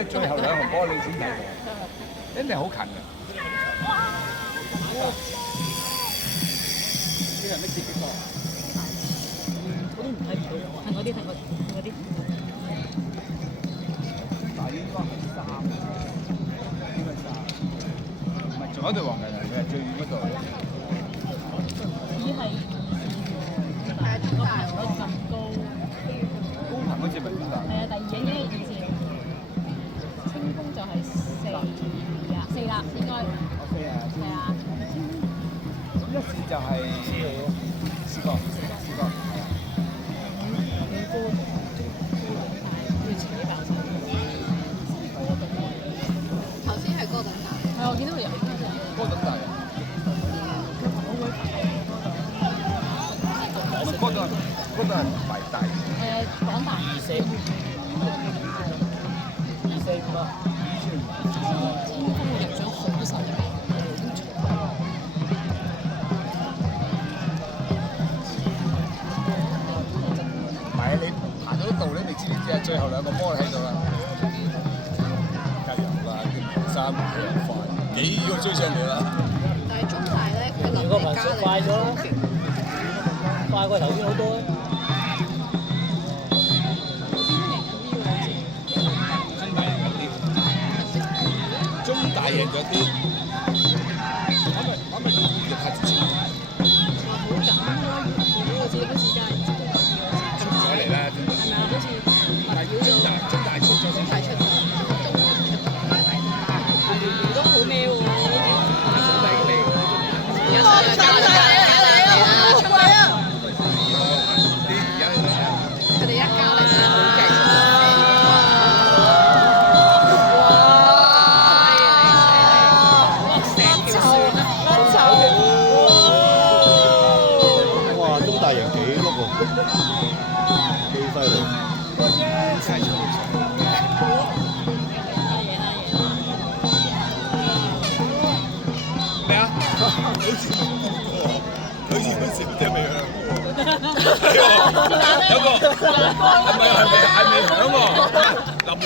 咧最後兩個波你先睇到，一定好近嘅。呢個咩接嘅波？我都唔睇唔到，睇嗰啲，睇嗰啲。但係應該係3，應該3。唔係，仲有一隊黃人嚟嘅，最遠嗰隊。只係中大喎，咁高。高鵬嗰隻咪中大。係啊，第二應該2字。清風就係4啦，應該。4啊。係啊。咁一字就係4個。頭先係哥頓大。係我見到佢有哥頓大。嗰度係排大。港大。24嘛。清風嘅入獎好實力。唔係啊！你行到度咧，你知最後兩個波喺度啦。加油啦！啲3佢又快，幾個追上嚟啦。但係中大咧，佢能力加力快咗啦，快過頭先好多。中大贏咗啲，可唔可以要拍住先？好緊咯，如果我自己嗰時間出咗嚟啦，真係。係咪啊？好似但係中大出咗先。太出咗，都好咩喎？佢哋一交力真係好勁。哇！中大贏幾碌喎，幾犀利！咩啊？好似冇過，好似小姐未響喎。有個係咪響喎？林良